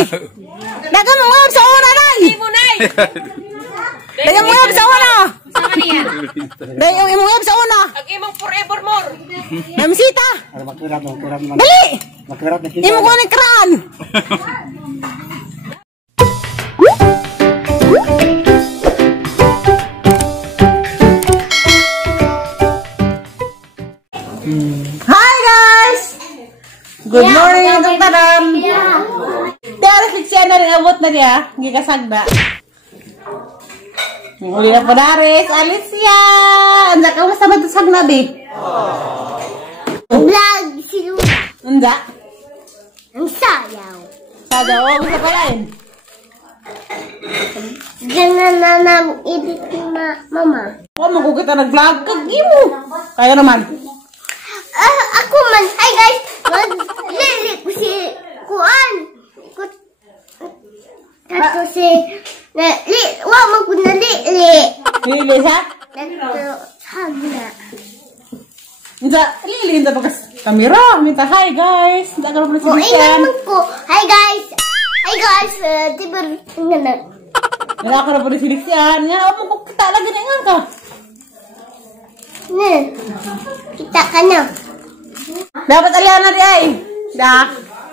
Dagan mo nga sa una, Nay! Hindi mo, Nay! Dagan mo nga sa una! Sama niya. Dagan mo nga sa una! Ang imong forevermore. Namisita! Makirat naman. Dali! Makirat na kita. Imo ko ni kraan! Hi guys! Good morning itong tanan! Dara fiksya na rin abot na niya. Hindi kasagda. Uli na po Daris. Alicia! Anda ka mas naman sa nabi. Vlog si Luna. Anda? Ang sayaw. Sada o, gusto pa rin. Ganun na nang edit ni mama. O, magkukita nag-vlog. Kag-imo. Kaya naman. Ako man. Hi guys. Maglili ko si Kuan. Tato si... Wa man ko nalili. Lili siya? Tato hagna. Ida, lili. Ida bagas kamera. Minta, hi guys. Ida ka naman O, si ingat Bisan. man ko. Hi guys. Hi guys. Tibar. Nga. Ida ka naman si Bisan. Nga, o, magkukita lagi na nga ka. Ne. Kita ka na. Dapat alihan na di ay. Da.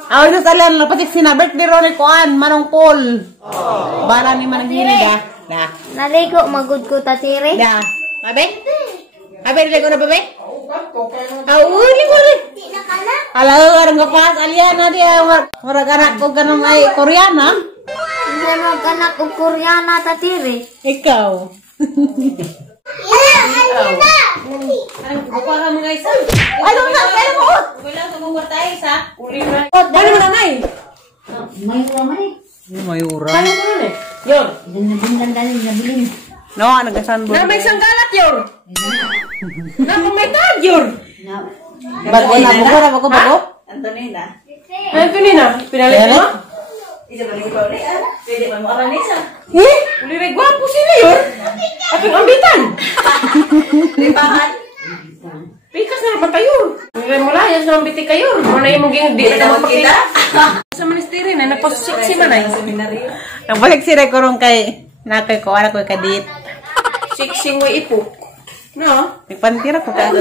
Awal na alihan na pati sinabit ni Ronnie Kuan, Manong Paul. Bala ni Manang Hili da. Da. Naligo magud ko tatire. Da. Abe? Abe ligo na babe? Uy, ligo rin. Di na ka na. Ala, orang kapas alihan na di ay. Marag anak ko ganun ay Koreana. Meron ka na kung Koreana tatire. Ikaw. Ano na? Buka ka mga isa. Ano na? Kaya mo? Wala ka mong tayo sa uli na. Ano mo na ngay? May ura. Kaya mo rin eh. Yor. No, nagasan mo. Na may sanggalat, Yor. Na may tag, Yor. Bago na bago bago. Antonina. Antonina, pinalit mo? Isa ba rin ikaw ulit? Pwede ba mo aranisa? Uli rin, gwapo sila, Yor. Ating ambitan. Lipahan. Pikas na naman tayo. Uli mo layas na ambiti kayo. Muna yung mong di na naman kita. Sa ministeri na, nagpasiksi man ay. Nagbalik sila kurong kay nakay ko, anak ko kadit. Siksing mo ipok. No? Nagpantira ko ka.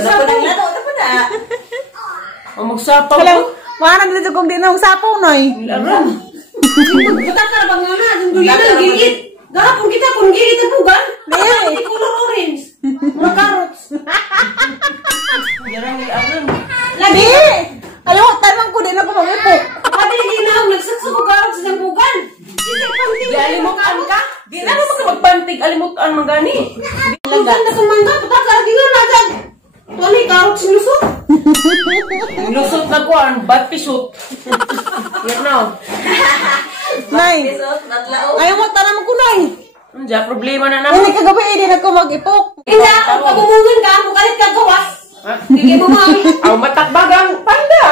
O magsapaw Hello. ko. Mana dito kung di na usapaw noy. Aram. Buta ka na bang nga? Duli na, gilid. Gahapon kita kung gilid na bugan. Di color orange. Mga carrots. Yarang aram. Lagi. Ayo, tanong ko din ako mag-ipok. Pati hindi na ako nagsaksa ko carrots sa bugan. Di alimutan ka? Di na naman ka magpantig. Alimutan man gani. Alimutan na sa mangga. Buta ka, di nga na dyan. Tuwali, carrots lusot. Lusot na ko, ang bat pisot. Yan na. Nay. Ayaw mo, tanong ko nay. Diya, problema na naman. Hindi kagabi, hindi na ko mag-ipok. Hindi ako, pagumungan ka, mukalit ka gawas. Hindi mo mami. Aw, matakbagang panda.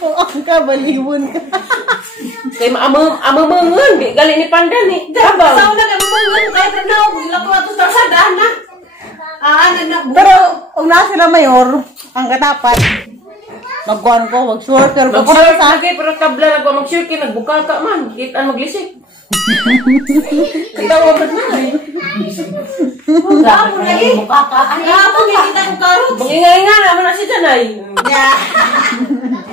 Oo, kabaliwon ka. Kay amamangan, di gali ni panda ni. Gabaw. Sa una, amamangan, kahit na ako, ilang ko ato sa sadaan na. Pero, kung na sila mayor, ang katapat, magkuhan ko, mag-shorter ko. Mag-short lagi, pero tabla na ko, mag-short kayo, nagbuka ka man. Kita maglisik. Katawa ba na eh? Gapon lagi. Gapon, kita ko karot. Bangingay-nga naman na si Janay.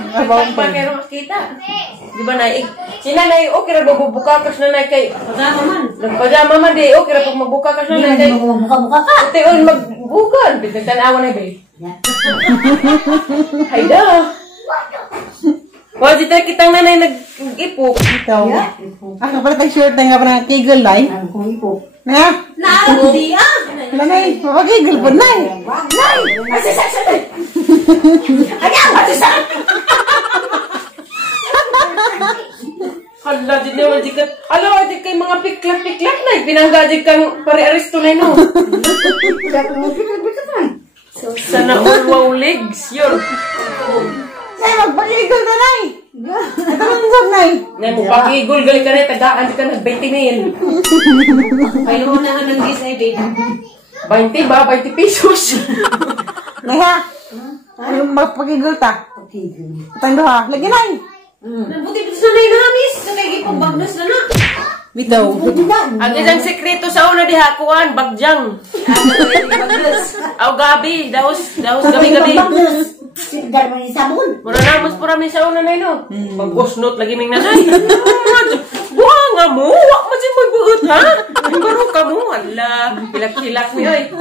Abang pa kayo makita. Di ba na, si nanay, okay na bubuka ka sa nanay kay pajama man. Nagpajama man di, okay na pag magbuka ka sa nanay kay buka ka. Ate, on magbukan. Bitagtanawan na ba eh. Hayda. Wala dito kitang nanay nag-ipok. Ikaw. Ako pala tag-short na nga parang tigil, ay. Na? Naaro di ah. Nanay, mapagigil po, nay. Nay! Asisasay! Ayaw! Asisasay! Hala, di naman di ka... Hala, di kay mga piklat-piklat na. Pinangga di kang pare-aristo na no. Sana all wow legs. Yun. Nay, magpagigil ka, nay. Ito lang sab, nay. Nay mo, pag-igol, gali ka na, tagaan di ka nag-20 mil. Kaya mo na nga ng gis ay baby. 20 ba? 20 pesos. Nay, ha? Ano magpagigil ta? Tando ha? Lagi, nay. Nabuti pa sa nanay na. Magdas na na. Bitaw. Ang isang sekreto sa una diha kuan bagjang. Aw gabi, daos gabi-gabi. Sigar mo yung sabon. Mura namos pura mi sa una na ino. Magkusnot lagi ming nanay. Buha nga mo, wa man sin magbuot ha. Baro ka mo, hala. Hilak-hilak mi oy.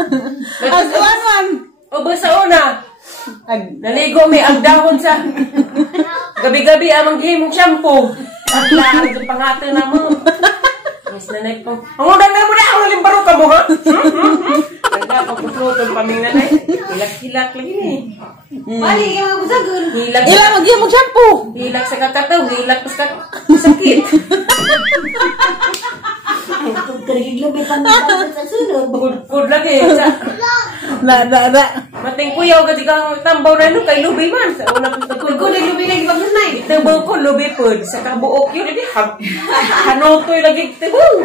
Asuan man. O ba sa una? Naligo mi ang dahon sa gabi-gabi amang himong shampoo. Hala, ang pangate na mo. Yes, nanay ko. Ang udang na mo na ako limbaro ka mo ha? Nagkakapututol pa ming nanay. Hilak-hilak lagi ni. Bali, yung mga busagun. Hilak Ilang mag-iyo mo shampoo. Hilak sa kakataw, hilak pa sa sakit. Karigiglabi pa na sa sunod. Good lagi. Da. Mating kuyaw kasi kang tambaw na ino kay lubi man. Sa una po sa Kung na lubi lagi pag nanay. Tibong ko lubi po. Sa kabuok yun. Hanotoy lagi tibong.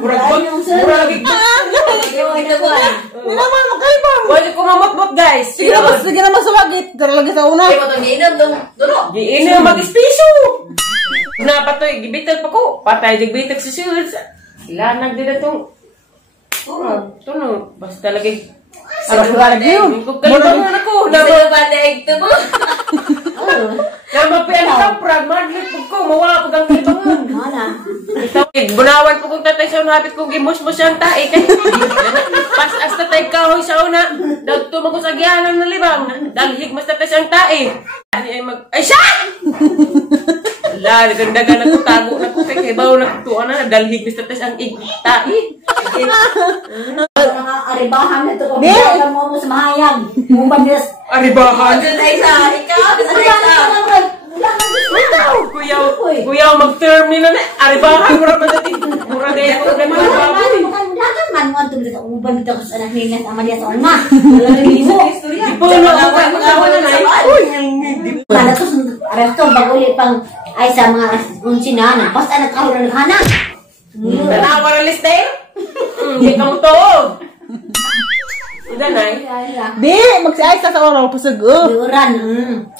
Murag lagi. Hindi naman makaibang. Wala ko mamot-mot guys. Sige na masawagit. Dara lagi sa una. Giinom mag-espiso. Napatoy, gibital pa ko. Patay, gibital sa siyod. Lanag din na itong. Tuno. Basta lagi. Aras yun. Kalibangan ako. Namapian ka, pragmatic ko. Mawala ko ang kalibangan. Bunawan ko kung tatay sa una. Hapit kong gimus-mus yung tae. Pas as tatay kahoy sa una. Dagtumag ko sa giyanan ng libang. Daghig mas tatay sa tae. Ay siya! Wala, naganda na ko, tago na ko, kay bawo na ko, dalhig ni tatas ang tae. Aribahan na ito. Kung mo sa mahayag. Mubandas. Aribahan? Kuyaw, mag-term nila na. Aribahan, mura pa dati. Mura na yung problema ng baboy. Man mo ang tuloy sa uban dito sa anak nila sa amalya sa uma. Di po na ako kayo magkawa na na. Mana to resto baguli pang ay sa mga unsinanan. Basta nagkaroon ng hana. Tanawa na liste? Hindi ka mo to. Ida na Di, magsiayos ka sa oraw. Pasag, Yuran.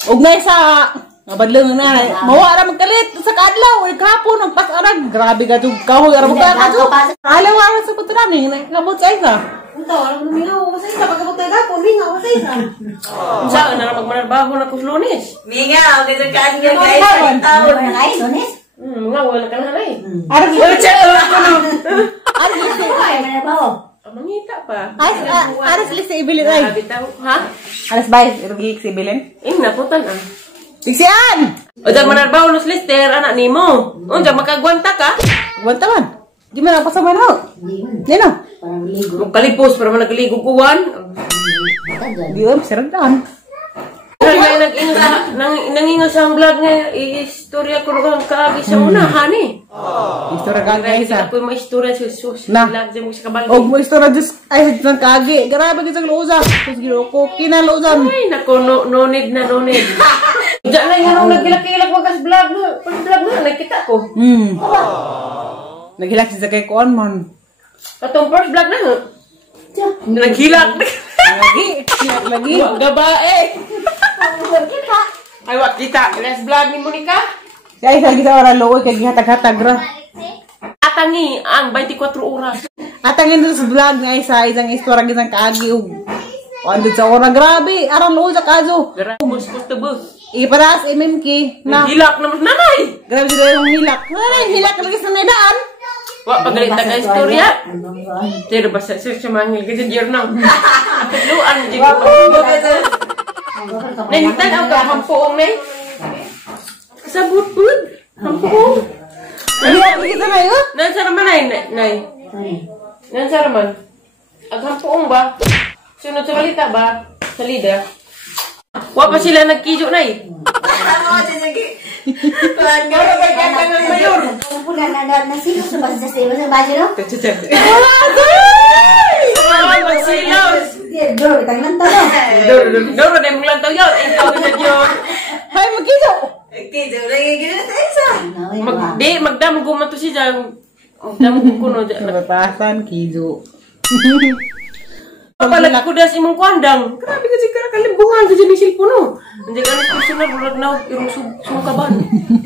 Ugnay sa nabadlang na nanay. Mawara magkalit sa kadlaw. Kahapon, nagpas-arag. Grabe ka itong kahoy. Arang magkakaso. Alaw-araw sa paturaming. Nabot sa isa. Ito, alam mo mingaw ko sa isa. Pagkabot na gapon, mingaw ko sa isa. saan na magmanarbaho na ko sa lunes? Mingaw, dito ka niya Ano guys. ba? Ano na kayo, Lunes? Mga wala ka na na eh. Aras Wala siya, wala ko na. Ay, mana ba ho? Mangita pa. Aras lis sa ibilin ay. Bitaw, ha? Aras bayad. Irugik sa ibilin. Naputan ah. Tiksian! O dyan manarbaho nos lister, anak ni mo. O dyan makagwanta ka. Gwanta man. Di man ang pasaman ho. Di no? Parang ligo. Kalipos para managaligo kuwan. Di mo, siragdaan. Nanginga sa ang vlog nga, istorya ko nung kaagi sa unahan eh. Istora ka Kaya isa. ako yung mga istorya sa sus. Na. Vlog dyan mo sa kabal. Og mo istora just ay sa kagi. Grabe kita luza. Tapos ginoko kinaluzan. Ay, nako, no need na, no need. Diyan lang yan, nagkilak-kilak wagas vlog na. Pag-vlog na, nakita ko. Naghilak siya kay kuan man. Katong first vlog na, no? Naghilak. Lagi. Gabae. Ay, wak kita. Last vlog ni Monica. Si ay sa kita ora loy kay gihatag-hatag ra. Atangi ang 24 oras. At ang ito sa vlog nga isa isang istora gisang kaagi og andun sa ora grabe aran loy sa kaso. Garamos ko to ba? Iparas MMK na Naghilak naman nanay. grabe sila yung hilak. Ay, hilak lagi sa naidaan. Wak pagalita ka istorya. Pero basta sir siya mangil kasi diyor nang. Apetluan di ko. Nentan ang kampuong nay. Sabut pud. Kampuong. Hilak lagi kita na yun. Nansa naman nay. Nansa naman. Ang kampuong ba? Sunod sa balita ba? Sa lida. Wa pa sila nagkijo nay. Ano kasi sige. Para kay kanang mayor. Kung na sino sa basa sa basa no? Magsilaws. Bro, kita lang tayo. Doro na mong lantaw yun. Ikaw na yun. Hay magkiso. Okay, so lagi gina sa isa. Magdamog gumato siya dyan. Magdamog kuno dyan. Napapasan kizo. Apalagi ko das imong kuandang. Grabe kasi kara kalimbuhan sa jenis cellphone no. Nandiyan ka na personal bulad na irong sungkaban.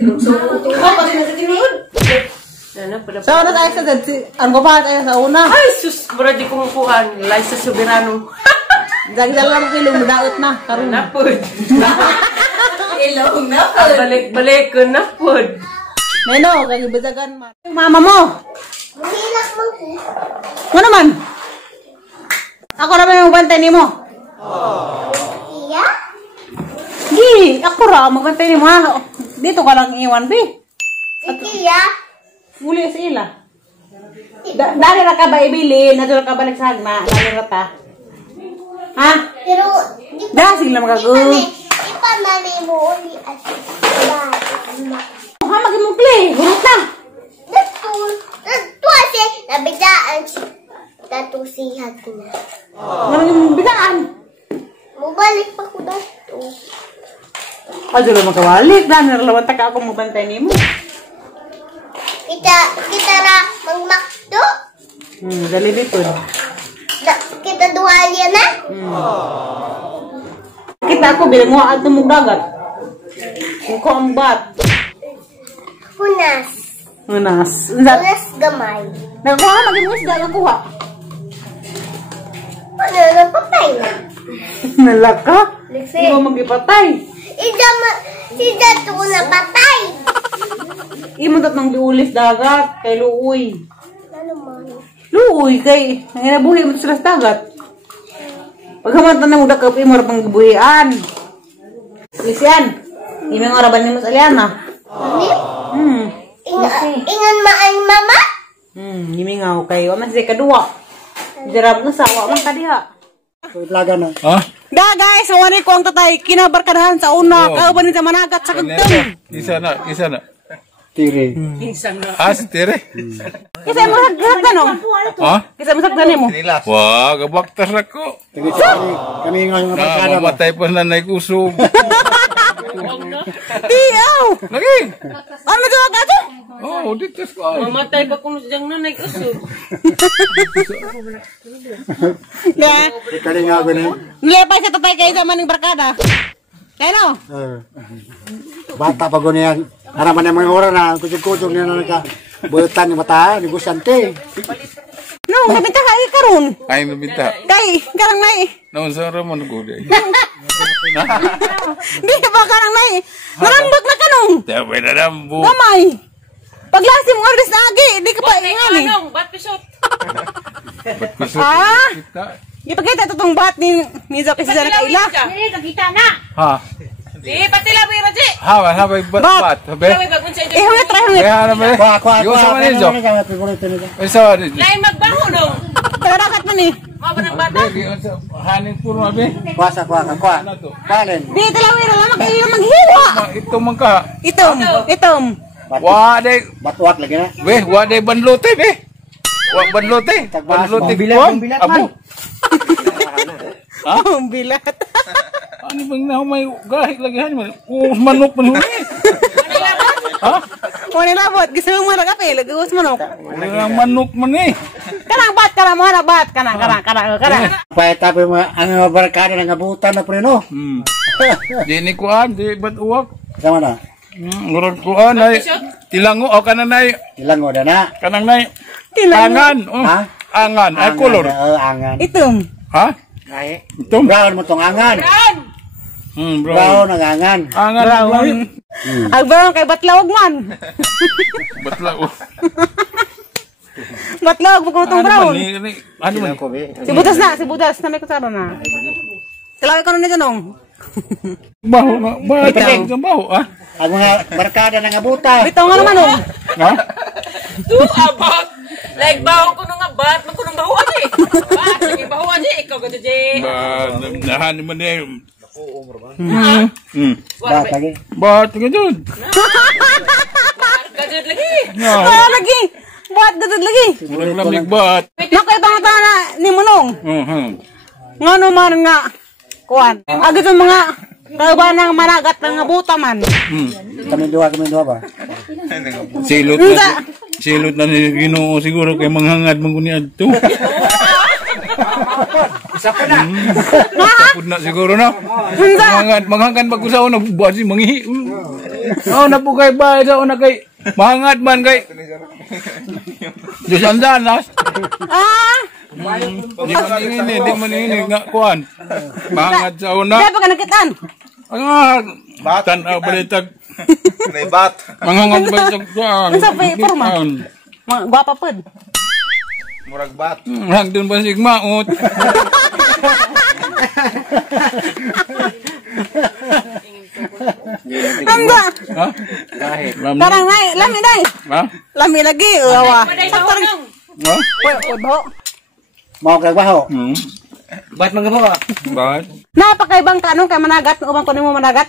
Irong sungkaban. Pati na sa tinulod. So, ano tayo sa dad? Ang gupahan tayo sa una. Ay, sus, berarti kumukuhan. Lay sa soberano. Dagdala lang ilong, daot na. Karun. Napod. Ilong na po. Balik-balik ko, napod. Neno, kagibasagan man. Mama mo. Hilak mo. Ano naman? Ako naman yung bantay ni mo. Iya? Di, ako ra, magbantay ni mo ha. Dito ka lang iwan, bi. Sige ya. Muli sa ila. Dari na ka ba ibili? Nadula ka balik sa hagna? Dari na ta? Ha? Pero Dahil sila magago. ipananay mo uli at Ha, mag-imugli. Hurot na. Datu kasi nabiglaan si tatusihan ko na. Ngayon yung bigaan. Mubalik pa ko datu. Ay, dula magkawalik. Dahil nalawan taka ako mabantay ni mo. Kita ra magmakdo. Dali dito. Kita duhalya na. Kita ako bilang mo at tumugdagat. Ko ang bat. Hunas. Unas. Hunas gamay. Nagkuha na mag-imus dahil nakuha. Ano, napatay na. Nalaka? Liksi. Hindi mo mag-ipatay. Si Datu napatay. Imo tatlong diulis dagat kay luoy. Ano man? Luoy kay nanginabuhi mo sila sa dagat. Pagkaman na mo dakap imo ra pang gibuhian. Isian. Imong ora ban nimo sa Aliana. Ano? Ingan maay mama? Himingaw kay wa man siya kadua. Jarab na sawa man kadiha. Itlaga na. Ha? Da guys, wani ko ang tatay kinabarkadahan sa una, kauban sa managat sa kagteng. Isa na. Tiri. Tire. Kisa mo sagdan tanong. Ha? Kisa mo sagdan nimo. Wah, gabaktas ako. Kami nga yung barkada ba? Mamatay pa na naikusog. Tiyaw. Lagi. Ano mo ka to? Oh, dito ko. Mamatay pa kung siyang nanay kusog. Ne. Kali nga ako na. Nilepay sa tatay kay sa maning barkada. Kaya no? Bata pa ko niya. Haraman yung mga oras na kutsog-kutsog niya na nagka-buetan yung mata, negosante. No, nabinta ka karon. Ay, nabita. Kay, karang nay. Naon sa ramon ko di. Di ba karang nay? Narambag na kanong. Tawe na dambu. Gamay. Paglasim mo oras na agi, di ka pa ingani. Anong, bat pisot. Ah, Kita. ipakita itong bat ni Zaki sa kaila. Dili, kakita na. Ha. Di, pati labi, Raji. Ha, bat. Habe. Labi, bagun sa Eh, hungit, try hungit. Kaya naman. Kuha. Yo sa maniljo. Isa wa ni. Lain magbaho dong. Tagarakat man ni. Mga ba ng bata? Hanin puro abi. Kuha. Balen. Di, talawin lang kayo maghiwa. Ito man ka. Itom. Wa day. Batuak lagi na. Wa day banlote be. Wa banlote. Banlote ko. Abo. Ang bilat. Ano bang na may gahit lagi han man. Manok man huli. Ha? Wala labot, gusto mo mara kape, lagos manok. Wala manok man eh. Kanang bat, kanang mara bat, kanang. Paya tabi mo ang mga barkada ng abutan na preno. Di ni kuan, di bat uwak. Sama na. Ngurot kuan ay tilango o kanang nay. Ilang o na. Kanang nay. Tilango. Angan. Ha? Angan ay color. Angan. Itom. Ha? Ay. Ito. Brown mo tong angan. Brown. Brown ang angan. Angan brown. Ang brown kay batlawag man. Batlaw. Batlawag mo kung brown. Ano man? Si butas na may kusaro na. Talawin ko na nung. Baho nga. Baho baho ah. Ang mga barkada ng abutan. Bitaw nga naman oh. Ha? Tu, abot. Like, baho ko nung abat. Magkunong baho aja. Bat, sige baho aja. Ikaw ka dyan. Nahan man eh. Bat lagi. Bat ka dyan. Gadget lagi. Ah, lagi. Buat gadud lagi. Murag lamig bat. Nakay bang na ni Munong. Nga naman nga. Kuan. Agad yung mga kauban ng managat ng buta man. Kami dua ba? Silot na ni Ginoo siguro kay manghangad man kunya adto. Isa pa na. Sapod na siguro na. Manghangan pag usaw na buwan si mangihi. Na po kay bahay sa una kay mahangat man kay. Diyos andanas. Di man ini nga kuan. Mahangat sa una. Kaya pa ka nakitaan? Batan balitag. Naibat. Manghangat balitag kuan. Ano sa forma? Gwapa pod. Murag bat. Hang dun ba sigmaot? Anda. Ha? Parang nay, lami nay. Ha? Lami lagi. Uwa. Ha? Ubo. Mau kay baho. Bat man gabo ka. Bakit? Napakaibang kanong kay managat. Ubang ko nimo managat.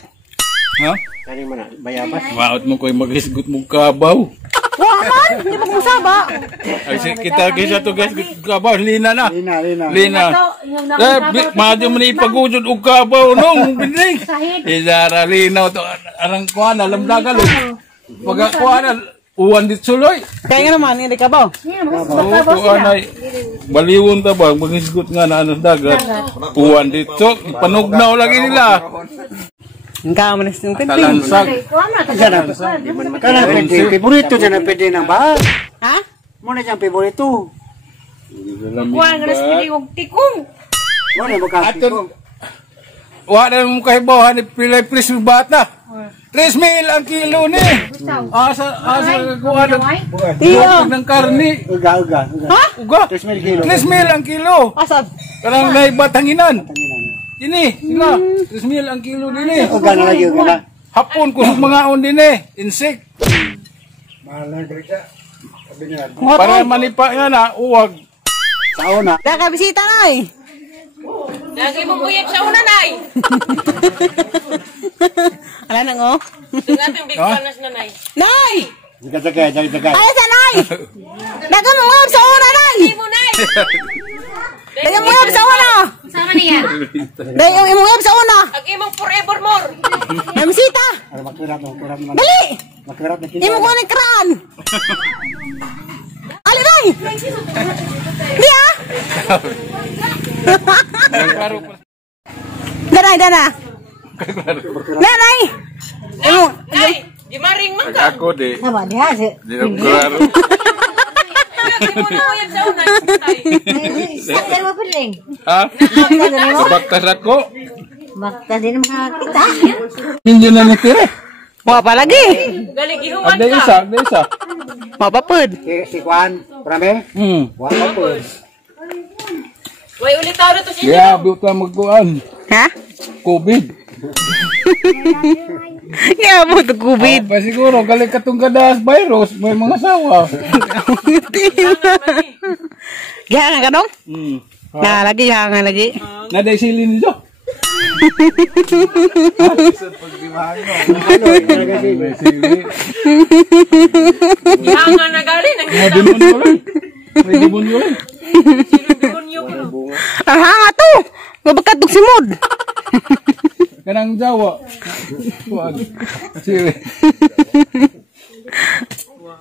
Ha? Kani man bayabas. Maot mo ko'y maghisgot mo kabaw. Waman, hindi mo musaba. Ay, kita kisa to guys, kabaw, lina na. Lina. Madyo mo na ipagudod o kabaw, nung binig. Isara, linaw to, arang kuhan, alam na galo. Pagka kuhan, uwan dit suloy. Kaya nga naman, hindi ka ba? Oo, kuhan ay, baliwon ta ba, maghisgot nga na anong dagat. Uwan dito, ipanugnaw lagi nila. Ang kamanis yung pinting. Talansag. Kana pwede, favorito dyan ang pwede ng bahay. Ha? Muna dyan favorito. Kuha nga na sa yung tikong. Muna mo ka. Aton, wala mo kahibaw, pilay presyo bata. 3,000 ang kilo ni. Asa kuha ng karni. Uga. Ha? Uga? 3,000 kilo. 3,000 ang kilo. Asad. Karang naibatanginan. Ini, sila. 3,000 ang kilo din eh. Uga na lagi, uga na. Hapon, kusog mga on din eh. Insect. Para manipa nga na, uwag. Sa una. Kakabisita na eh. Lagi mong uyab sa una, Nay. Ala nang oh. Yung ating big panas na, Nay. Nay! Jaga-jaga. Ay, sa Nay! Daga mo uyab sa una, Nay! Hindi mo, Nay. Daga mo uyab sa una! Sama niya. Daga mo uyab sa una! Ang imong forevermore. Kabisita! Para makirat naman. Dali! Makirat na kita. Imo ko ni kraan! Ali, Nay! Di ah! Dana! Nanay! Nay, di maring man ka. Ako di. Sama dia sih. Di na klaro. Lagi mo na uyab sa una, Tay. Sakit apa pening? Ha? Sabaktas ako. Bakta din mga kita. Hindi na natira. Wala pa lagi! Galigihuman Ada ka. isa. Mapapod! Si Juan, marami? Wala po. Way ulit tao na to siya. Kaya, buta magkuhan. Ha? COVID. Kaya mo ito COVID. Pa siguro, galing katong kadaas virus, may mga sawa. Gihangan ka nung? Lagi, gihangan lagi. Naday silin nito. Ihangan na gali. May demonyo rin. Demonyo ko. Ang hanga to! Mabakat tong simod! Kanang Jawa. Sili.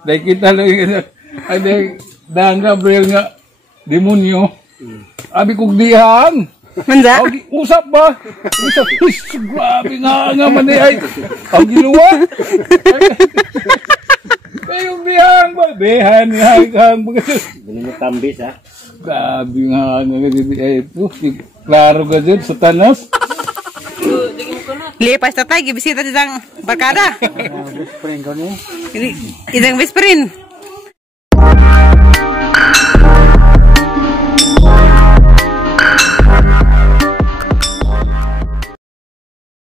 Dahil kita lang yun. Ay, dahil Dang Gabriel nga, demonyo. Abi kong dihang. Manza? Usap ba? Usap. Grabe nga man ay. Ang giluwa. Kayong bihang ba? Behan, hang. Ganun mo tambis, ha? Grabe nga ito. Klaro ka dyan sa tanas. Lipas tatay, gibisita dyan barkada. Spring ko niya. Isang best friend.